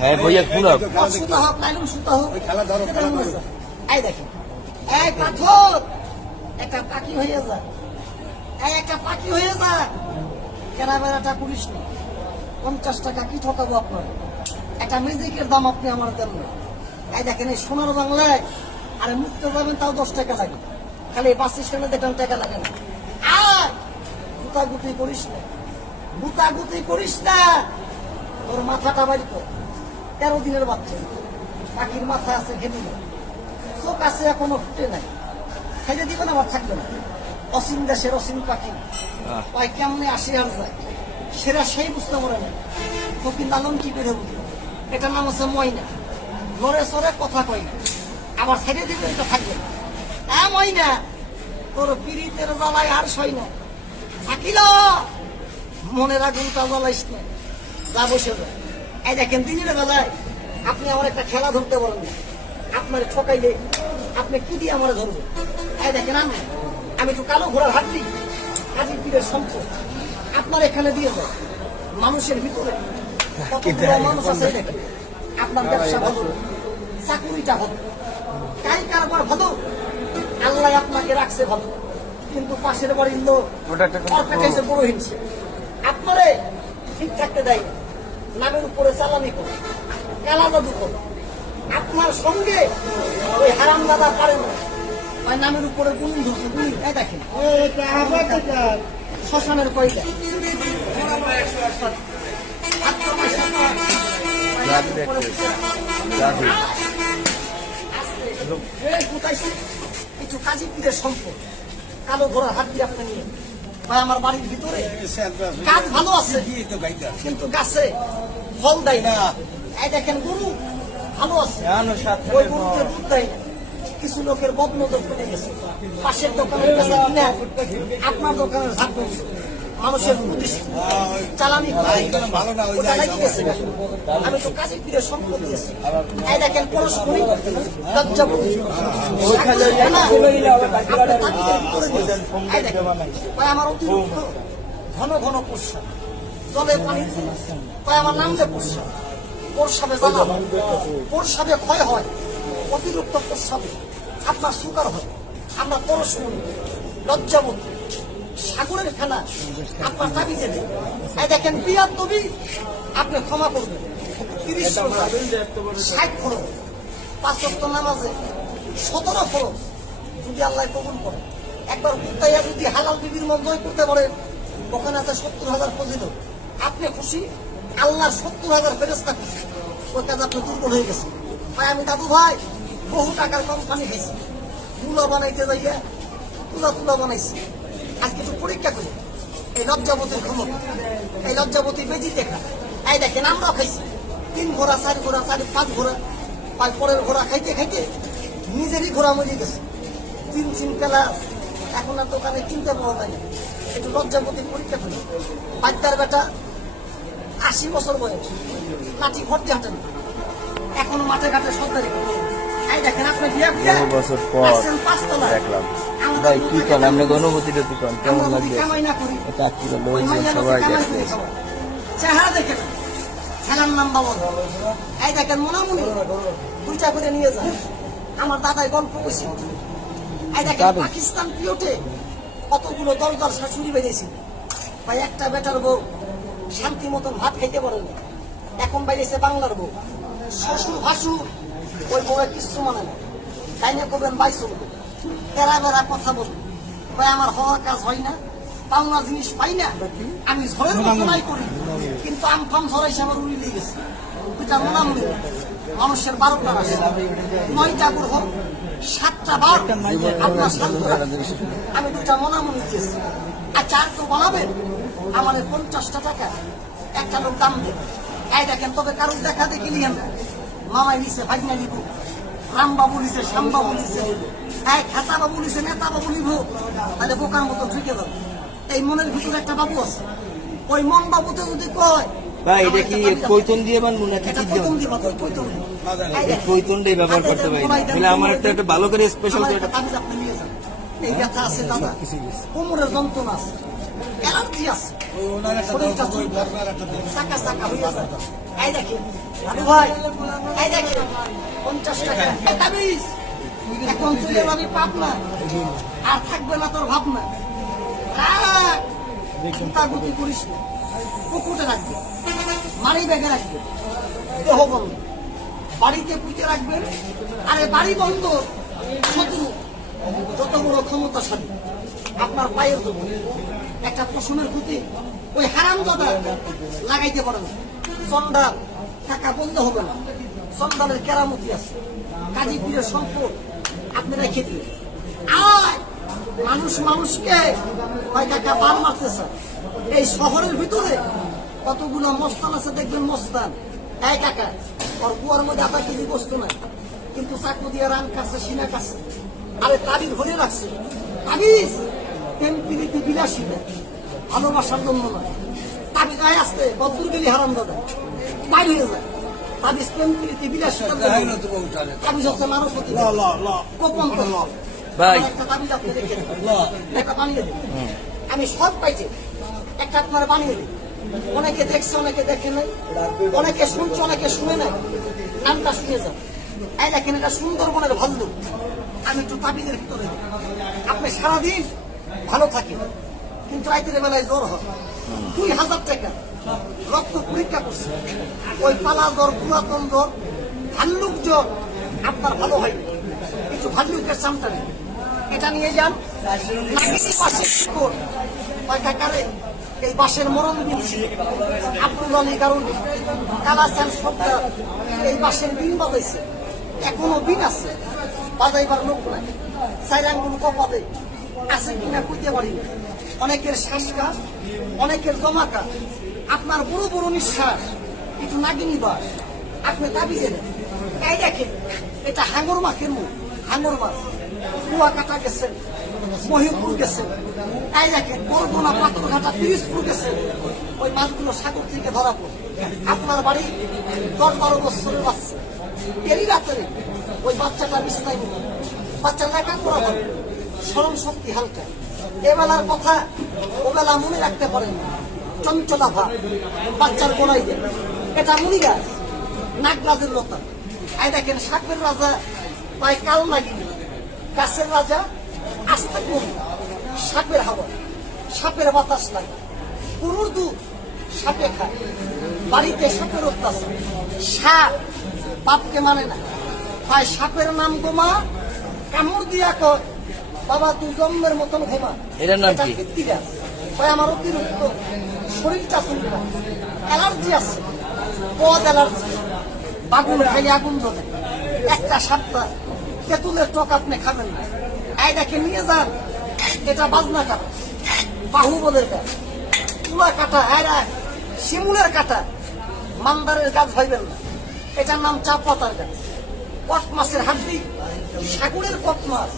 হ্যাঁ ভাইয়া খুলো সুতা হোক নাইলন সুতা হোক এই দেখেন এই পাথর একটা পাখি হয়ে যা, একটা পাখি হয়ে যা, কেনা বেড়াটা করিস না। 50 টাকা কি ঠকাবো আপনার? একটা মিউজিকের দাম আপনি আমার দেন না। এই দেখেন এই সোনার বাংলায় আরে মুক্ত যাবেন তাও 10 টাকা লাগে, খালি বাস স্ট্যান্ডে দেখেন টাকা লাগে না। আর গুতাগুতি করিস না, গুতাগুতি করিস না, তোর মাথাটা বাড়ি কর। 13 দিনের বাচ্চা, পাখির মাথা আছে ঘেমে না, চোখ আছে এখনো ফুটে নাই, খাইতে দিবেন আমার থাকবে না। অসীম দেশের অসীম পাখি পাই কেমনে আসে আর যায়, সেরা সেই বুঝতে পারে না। ফকির লালন কি করে বুঝলো? এটার নাম হচ্ছে ময়না, লড়ে সরে কথা কয় না, আবার ছেড়ে দিবে এটা থাকবে না। ময়না তোর পিড়িতের জ্বালায় আর সই না, থাকিল মনের আগুনটা জ্বালাইস না, যা বসে যায়। এই দেখেন দিনের বেলায় আপনি আমার একটা খেলা ধরতে পারেন না, আপনার ঠকাইলে আপনি কি দিয়ে আমার ধরবো? এই দেখেন আমি একটু কালো ঘোড়ার হাত দিই, হাজির পীরের সম্পদ আপনার এখানে দিয়ে যায়। মানুষের ভিতরে মানুষ আছে, দেখেন আপনার ব্যবসা ভালো, চাকুরিটা ভালো, কাই কারবার ভালো, আল্লাহ আপনাকে রাখছে ভালো, কিন্তু পাশের বাড়ির লোক বড় হিংসে আপনারে ঠিক থাকতে দেয় না। নামের উপরে চালানি করো, কালা জাদু করো, আপনার সঙ্গে ওই হারাম দাদা পারে না, ওই নামের উপরে গুলি ধরছে গুলি। দেখেন শ্মশানের কয়টা একটু কাজী পীরের সম্পদ কালো ঘোড়ার হাত দিয়ে আপনি নিয়ে ভাই আমার বাড়ির ভিতরে কাজ ভালো আছে, কিন্তু গাছে ফল দেয় না। এই দেখেন গরু ভালো আছে, ওই গরুতে দুধ দেয় না। কিছু লোকের বদনজর করে গেছে, পাশের দোকানের কাছে কিনে আপনার দোকানের ঝাঁক করছে, মানুষের চালানি আমি তো কাজে ফিরে সম্পদ দিয়েছি। এই দেখেন পরস্পরই আমার অতিরিক্ত ঘন ঘন প্রস্রাব, জলে পানি আমার নামলে প্রস্রাব, প্রস্রাবে জ্বালা হয়, প্রস্রাবে ক্ষয় হয়, অতিরিক্ত প্রস্রাবে আপনার সুগার হয়। আমরা পরস্পরই লজ্জাবতী সাগরের খেলা আপনার দাবি যেতে। এই দেখেন বিয়ার তবি আপনি ক্ষমা করবেন 30 60 খরচ, 5 ওয়াক্ত নামাজে 17 খরচ যদি আল্লাহ কবুল করে। একবার উত্তাইয়া যদি হালাল বিবির মন্দির করতে পারেন, ওখানে আছে 70,000 ফজিলত। আপনি খুশি, আল্লাহ 70,000 ফেরেশতা খুশি। ওই কাজ আপনি দুর্বল হয়ে গেছে। ভাই আমি দাদু ভাই বহু টাকার কোম্পানি খাইছি, তুলা বানাইতে যাইয়া তুলা বানাইছি। আজকে একটু পরীক্ষা করি এই লজ্জাবতীর ক্ষমতা, এই লজ্জাবতী বেজি দেখা। এই দেখেন আমরাও খাইছি 3 ঘোড়া 4 ঘোড়া 4-5 ঘোড়া, পরের ঘোড়া খাইতে খাইতে নিজেরই ঘোড়া মরে গেছে। 3 পেলা এখন আর দোকানে কিনতে পাওয়া যায় না। একটু লজ্জাবতীর পরীক্ষা করি। বাচ্চার বেটা 80 বছর বয়স, লাঠি ভর্তি হাঁটেন, এখনো মাঠে ঘাটে সরকারি। এই দেখেন আপনি বছর পর দেখলাম ভাই কি করেন আপনি অনুভূতিটা কি করেন, কেমন লাগবে? সবাই দেখতে চেহারা দেখেন, খেলার নাম বাবা। এই দেখেন মনামুনি 2টা করে নিয়ে যান। আমার দাদাই গল্প কইছিল। এই দেখেন পাকিস্তান পিওটে কতগুলো দরজার শাশুড়ি বেরিয়েছিল ভাই, একটা বেটার বউ শান্তি মতন ভাত খাইতে পারে না। এখন বাইরেছে বাংলার বউ, শ্বশুর ভাসুর ওই বউয়ের কিচ্ছু মানে না, তাই না করবেন 22 চলবে, তেরা বেড়া কথা বলবে ভাই আমার হওয়ার কাজ হয় না, পাওনা জিনিস পাই না, আমি ঝড়ের মতনাই করি, কিন্তু আমফাম ঝড়াইছে আমার উড়ি দিয়ে গেছে। দুইটা মোনামুনি মানুষের 12টা আসে, 9টা গ্রহ 7টা বার আপনার শান্ত রাখবে। আমি 2টা মোনামুনি দিয়েছি। আচ্ছা আর কেউ বানাবেন আমার 50টা টাকা একটা লোক দাম দেবে। এই দেখেন তবে কারোর দেখা দেখি নিয়ে মামাই নিছে, ভাগনা নিব, রামবাবু নিছে, শ্যামবাবু নিছে, খাতা বাবু নিছে, নেতা বাবু নিব, তাহলে বোকার মতো ঢুকে যাবে। এই মনের ভিতরে একটা বাবু আছে, ওই মন বাবুতে যদি কয় ভাই এটা কি কৈতন দিয়ে বানবো নাকি কৈতনটাই ব্যবহার করতে পারি, তাহলে আমার একটা ভালো করে স্পেশাল আপনি নিয়ে যান। এই ব্যথা আছে দাদা, কোমরের যন্ত্রণা আছে, অ্যালার্জি এনার্জি আছে, শরীরটা চাকা চাকা হয়ে যায়। এই দেখেন দাদু ভাই, এই দেখেন 50 টাকা এই তাবিজ। এখন চলে যাবি পাবনা, আর থাকবে না তোর ভাবনা। চিন্তা গতি করিস না, পুকুরে রাখবে, মানি ব্যাগে রাখবে, দেহ বন্ধ, বাড়িতে পুঁতে রাখবেন। আরে বাড়ি বন্ধ, শত্রু যত বড় ক্ষমতাশালী আপনার পায়ের জন্য একটা পশমের খুঁটি ওই হারামজাদা লাগাইতে পারে না। চন্ডাল টাকা বন্ধ হবে না, চন্ডালের কেরামতি আছে, কাজীপুরের সম্পদ আপনি রেখে দিন। আর মানুষ মানুষকে কয় টাকা বান মারতেছে। এই শহরের ভিতরে কতগুলো মস্তান আছে দেখবেন, মস্তান এই টাকা ওর কুয়ার মধ্যে আধা কেজি বস্তু নাই, কিন্তু চাকু দিয়ে রান কাছে, সিনা কাছে। আরে তাবিজ ভরে রাখছে, তাবিজ টেম্পিরিতে বিলাসিতা, ভালোবাসার জন্য নয়। তাবিজ আয় আসতে বদুর গেলি হারাম দাদা বাইর হয়ে যায়। তাবিজ টেম্পিরিতে বিলাসিতা, তাবিজ হচ্ছে মানবপতি গোপন ভাই। একটা তাবিজ আপনি রেখে দেন, একটা বানিয়ে দেন। আমি সব পাইছি, একটা আপনার বানিয়ে দিই। অনেকে দেখছে, অনেকে দেখে নাই, অনেকে শুনছে, অনেকে শুনে নাই। নামটা শুনে যান। এই দেখেন এটা সুন্দরবনের ভাল্লুক। আমি একটু তাবিজের ভিতরে দিই। আপনি সারাদিন ভালো থাকেন, কিন্তু রাতের বেলায় জ্বর হয়। 2000 টাকা রক্ত পরীক্ষা করছে, ওই পালা জ্বর, পুরাতন জ্বর, ভাল্লুক জ্বর আপনার ভালো হয়। কিন্তু ভাল্লুকের চামটা নেই, এটা নিয়ে যান। এই বাসের মরণ দিন ছিল আব্দুল আলী কারণ কালাচান সর্দার এই বাসের বিন বাজাইছে, এখনো বিন আছে, বাজাইবার লোক নাই। 4 আঙ্গুল কপালে আছে কিনা কইতে পারি না। অনেকের শ্বাসকাশ, অনেকের জমাকা, আপনার বড় বড় নিঃশ্বাস, একটু নাগিনী বাস আপনি তাবিজে দেন। এই দেখেন এটা হাঙ্গর মাখের মুখ, হাঙ্গর মাছ। কুয়া কাটা গেছেন, মহিপুর গেছেন, এই দেখেন বরগুনা, পাথরঘাটা, পিরিজপুর গেছেন, ওই মাছগুলো সাগর থেকে ধরা পড়ে। আপনার বাড়ি 10-12 বছরের বাচ্চা, এরই রাতে ওই বাচ্চাটা বিছনায় নিল, বাচ্চা লেখাপড়া করে, স্মরণ শক্তি হালকা, এবেলার কথা ওবেলা মনে রাখতে পারেন না, চঞ্চলা ভাব, বাচ্চার গোড়াই দেন। এটা মুনি গাছ, নাগরাজের লতা। এই দেখেন সাপের রাজা পায় কাল নাগিনি, গাছের রাজা আস্তে কম, সাপের হাওয়া, সাপের বাতাস লাগে, গরুর দুধ সাপে খায়, বাড়িতে সাপের অত্যাচার। সাপ বাপকে মানে না, তাই সাপের নাম গোমা, কামড় দিয়া কয় বাবা তুই জন্মের মতন ঘুমা। এটার নাম কি? কীর্তিরা তাই আমার অতিরিক্ত শরীরটা চুলকা, অ্যালার্জি আছে, পদ অ্যালার্জি, বাগুন খাইলে আগুন জ্বলে। একটা সাপটা তেঁতুলের টক আপনি খাবেন না। এই দেখে নিয়ে যান, এটা বাজনা কাটা, বাহুবলের কাঠ, তুলা কাটা, এরা শিমুলের কাটা, মান্দারের গাছ হইবেন না। এটার নাম চা পাতার গাছ। কট মাছের হাড্ডি, সাগরের কট মাছ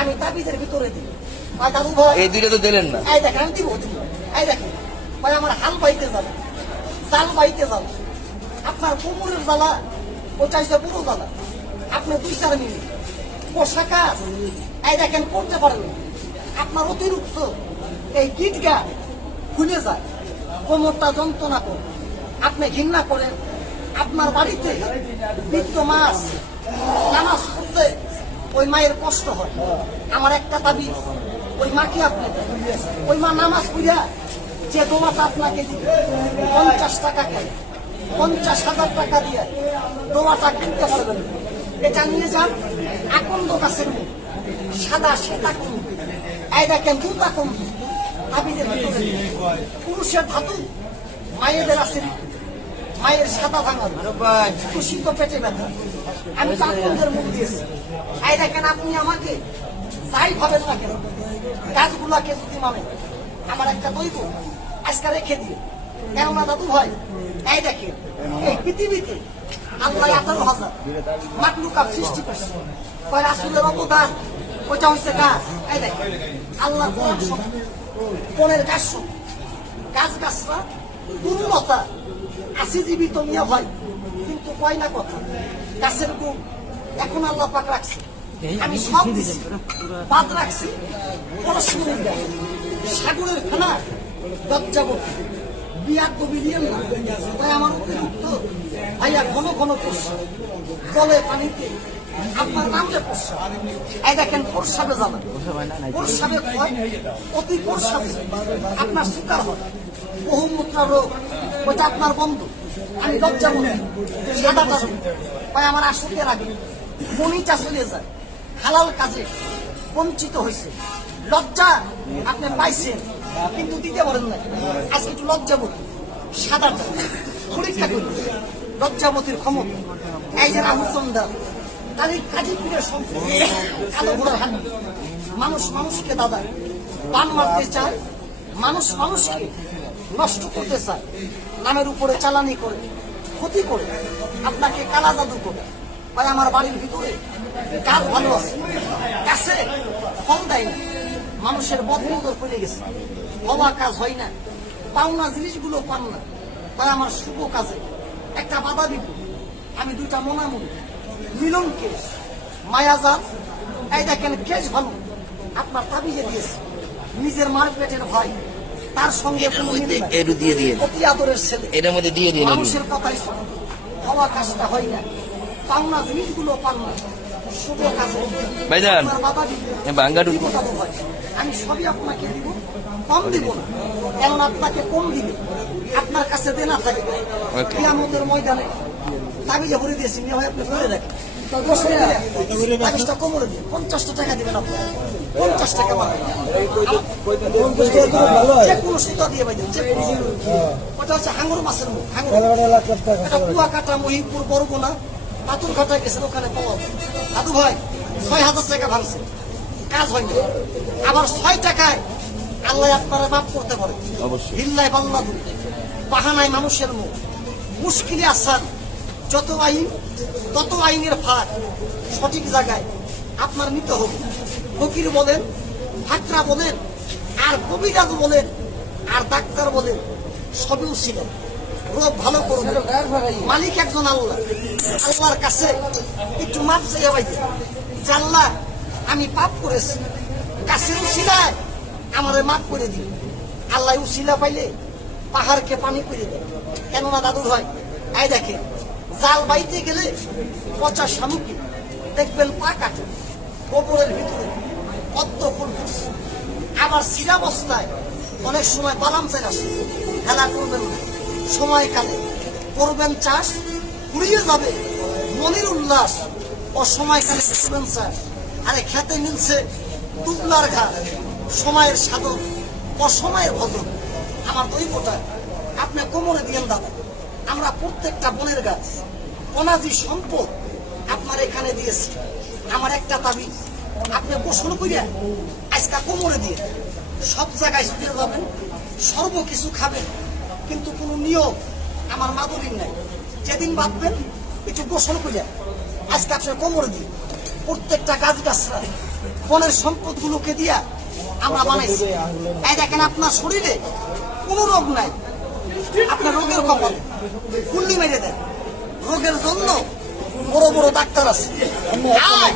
আমি তাবিজের ভিতরে দিই। আর দাদু ভাই এই দুইটা তো দিলেন না। এই দেখেন আমি দিব, এই দেখেন ভাই আমার হাল বাইতে যাবে, জাল বাইতে যাবে। আপনার পুকুরের জ্বালা ওটা হচ্ছে পুরো জ্বালা। আপনি 2-4 মিনিট পোশাক এই দেখেন করতে পারেন, আপনার অতিরিক্ত এই গিটগা খুলে যায়, কোমরটা যন্ত্রণা করে, আপনি ঘৃণা করেন। আপনার বাড়িতে বৃদ্ধ মাছ নামাজ পড়তে ওই মায়ের কষ্ট হয়। আমার একটা দাবি, ওই মাকে আপনি দেন, ওই মা নামাজ পড়িয়া যে দোয়াটা আপনাকে দিবে 50 টাকা খায়, 50,000 টাকা দিয়ে দোয়াটা কিনতে পারবেন। এটা নিয়ে যান আকন্দ গাছের মুখ, সাদা সেটা কুমু, এই দেখেন দুটা কুমু তাবিজের ভিতরে। পুরুষের ধাতু, মায়েদের আছে মায়ের সাদা ভাঙা, দূষিত পেটে ব্যথা। আমি তো আকন্দের মুখ দিয়েছি। এই দেখেন আপনি আমাকে যাই ভাবেন না কেন, গাছগুলাকে যদি মানে আমার একটা দৈব আজকে রেখে দিয়ে, কেননা দাদু ভাই এই দেখেন এই পৃথিবীতে আল্লাহ 18,000 মাকলুকাত সৃষ্টি করছে। কয় রাসূলের অবদান ওইটা হচ্ছে গাছ। এই দেখেন আল্লাহ কোনের গাছ, গাছ গাছরা দুর্লতা আসি জীবিত মিয়া ভাই, কিন্তু কয় না কথা গাছের গুণ এখন আল্লাহ পাক রাখছে। আমি সব দিছি, বাদ রাখছি পরস্পরের গাছ, সাগরের ফেনা লজ্জাবতী বিয়ার তো বিলিয়ন না ভাই আমার অতিরিক্ত ভাইয়া ঘন ঘন প্রস্রাব জলে পানিতে আপনার নামলে প্রস্রাব এই দেখেন প্রস্রাবে যাবেন প্রস্রাবে হয় অতি প্রস্রাবে আপনার সুগার হয় বহুমূত্রা রোগ ওইটা আপনার বন্ধু আমি লজ্জাবতী সাদাটা ভাই আমার আসতের আগে মনিটা চলে যায় হালাল কাজে বঞ্চিত হয়েছে লজ্জা আপনি পাইছেন কিন্তু দিতে পারেন না আজকে একটু লজ্জাবতী সাদাটা পরীক্ষা করি লজ্জাবতীর ক্ষমতা এই যে রাহুচন্দার তাদের কাজীপুরের সম্পর্ক কালো ঘোড়ার হাত মানুষ মানুষকে দাদা বান মারতে চায় মানুষ মানুষকে নষ্ট করতে চায় নামের উপরে চালানি করে ক্ষতি করে আপনাকে কালা জাদু করে ভাই আমার বাড়ির ভিতরে কাজ ভালো আছে কাছে ফল দেয় না মানুষের বদনজর পড়ে গেছে হওয়া কাজ হয় না পাওনা জিনিসগুলো পান না তাই আমার শুভ কাজে একটা বাধা দিব আমি দুইটা মনামুনি মিলন কেশ মায়াজাল এই দেখেন কেশ ভালো আপনার তাবিজে দিয়েছে নিজের মার পেটের ভাই তার সঙ্গে কোনো মিল নাই। একটু দিয়ে দিয়ে অতি আদরের ছেলে এটার মধ্যে দিয়ে দিয়ে মানুষের কথাই শোনে হওয়া কাজটা হয় না পাওনা জিনিসগুলো পান না শুভ কাজে ভাইজান, আপনার বাধা দিব বাঙ্গা ঢুকবো। দিব দাদু ভাই। আমি সবই আপনাকে দিব কম দিব না কারণ আপনাকে কম দিবে আপনার কাছে দেনা থাকবে Okay. কিয়ামতের ময়দানে তাবিজে ভরে দিয়েছি নিয়ে ভাই আপনি ভরে দেখেন তাবিজটা কোমরে দিয়ে 50টা টাকা দিবেন আপনি 50 টাকা পাবেন যে কোনো সুতা দিয়ে ভাই যে কোনো ওটা হচ্ছে হাঙ্গর মাছের মুখ হাঙ্গর এটা কুয়াকাটা মহিপুর বরগুনা পাতুর ঘাটা গেছেন ওখানে পাওয়া যায়। দাদু ভাই 6,000 টাকা ভাঙছে কাজ হয়নি আবার 6 টাকায় আল্লাহ আপনারা মাফ করতে পারে অবশ্যই। হিল্লায় বাল্লা বাহানায় মানুষের মুখ মুশকিলে আসান যত আইন তত আইনের ফাঁক সঠিক জায়গায় আপনার নিতে হবে ফকির বলেন ফাকরা বলেন আর কবিরাজ বলেন আর ডাক্তার বলেন সবই ছিলেন রোগ ভালো করবে মালিক একজন আল্লাহ আল্লাহর কাছে একটু মাপ চাইয়া পাইতে যে আল্লাহ আমি পাপ করেছি কাছের উসিলায় আমারে মাপ করে দিন আল্লাহ উসিলা পাইলে পাহাড়কে পানি করে দেয় কেননা দাদু ভাই এই দেখে জাল বাইতে গেলে পচা শামুকে দেখবেন পা কাটে গোবরের ভিতরে পদ্ম ফুল ফুটছে আবার সিরা বস্তায় অনেক সময় বালাম চাষ আসে খেলা করবেন না সময়কালে করবেন চাষ ফুরিয়ে যাবে মনের উল্লাস অসময়কালে করবেন চাষ আরে খেতে মিলছে টুকলার ঘা সময়ের সাধন অসময়ের ভজন আমার দৈবটা আপনি কোমরে দিয়েন দাদা আমরা প্রত্যেকটা বনের গাছ অনাজি সম্পদ আপনার এখানে দিয়েছি আমার একটা দাবি আপনি গোসল করিয়া আজকা কোমরে দিয়ে সব জায়গায় ছুটে যাবেন সর্বকিছু খাবেন কিন্তু কোনো নিয়ম আমার মাদুরির নাই যেদিন বাঁধবেন একটু গোসল করিয়া আজকে আপনার কোমরে দিয়ে প্রত্যেকটা গাছ গাছরা বনের সম্পদগুলোকে দিয়া আমরা বানাইছি এই দেখেন আপনার শরীরে কোনো রোগ নাই আপনার রোগের কপাল কুল্লি মেরে দেন রোগের জন্য বড় বড় ডাক্তার আছে আয়,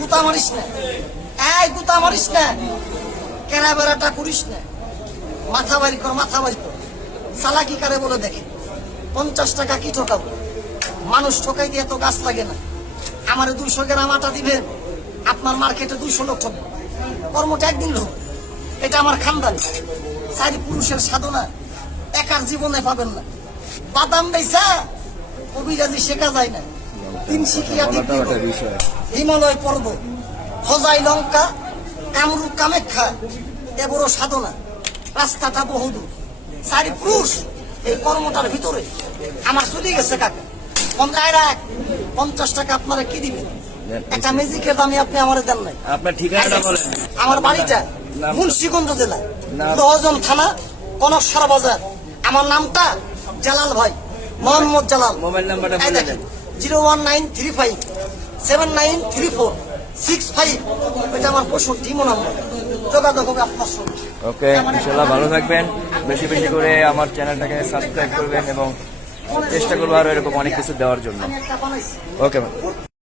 গুতা মারিস না এই গুতা মারিস না কেনা বেড়াটা করিস না মাথা বাড়ি কর মাথা বাড়ি কর চালাকি কারে বলে দেখে 50 টাকা কি ঠকাবো মানুষ ঠকাই দিয়ে তো গাছ লাগে না আমারে 200 গ্রাম আটা দিবেন আপনার মার্কেটে 200 লোক ঠকবে কর্মটা একদিন হোক এটা আমার খানদানি 4 পুরুষের সাধনা একার জীবনে পাবেন না বাদাম বেচা কবিরাজি শেখা যায় না 3 শিখিয়া হিমালয় পর্বত হজাই লঙ্কা কামরূপ কামেখ্যা এ বড় সাধনা রাস্তাটা বহুদূর 4 পুরুষ এই কর্মটার ভিতরে আমার চলে গেছে কাকা 50 টাকা আপনারা কি দিবেন একটা ম্যাজিকের দামে আপনি আমার দেন নাই আপনার ঠিকানাটা বলেন আমার বাড়িটা মুন্সিগঞ্জ জেলা নাম? দহজন থানা কনকসারা বাজার আমার নামটা জালাল ভাই মোহাম্মদ জালাল মোবাইল নাম্বারটা এই বলে দেখেন দেন 019357934 এটা আমার 65 নম্বর যোগাযোগ হবে আপনার সঙ্গে ওকে ইনশাআল্লাহ ভালো থাকবেন বেশি বেশি করে আমার চ্যানেলটাকে সাবস্ক্রাইব করবেন এবং চেষ্টা করবো আরো এরকম অনেক কিছু দেওয়ার জন্য আমি একটা বানাইছি ওকে